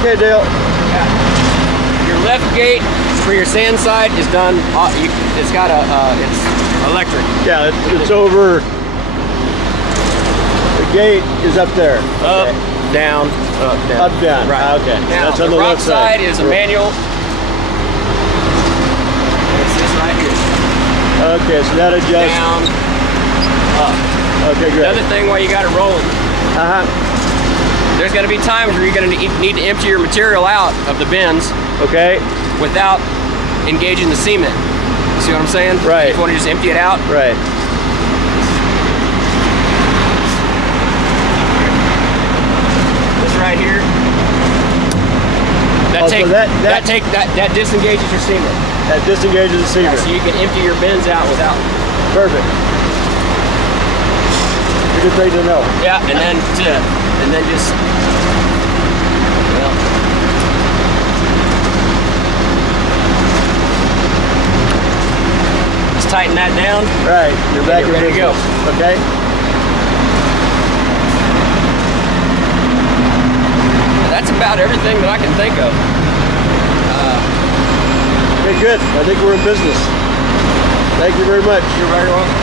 Okay, Dale. Yeah. Your left gate for your sand side is done. It's got it's electric. Yeah, it's over. The gate is up there. Up, okay. down, up, down. Up, down. Right. Okay. Now, that's on the the rock left side. side is a manual. It's this right here. Okay, so that adjusts. Down, up. Okay, great. Another thing while you got it rolling. There's going to be times where you're going to need to empty your material out of the bins. Okay. Without engaging the cement. You see what I'm saying? Right. You want to just empty it out. Right. This right here. That disengages your cement. That disengages the cement. Yeah, so you can empty your bins out without. Perfect. Good thing to know. Yeah, and then just tighten that down. Right. You're back in ready to go. Okay. That's about everything that I can think of. Okay, good. I think we're in business. Thank you very much. You're very welcome.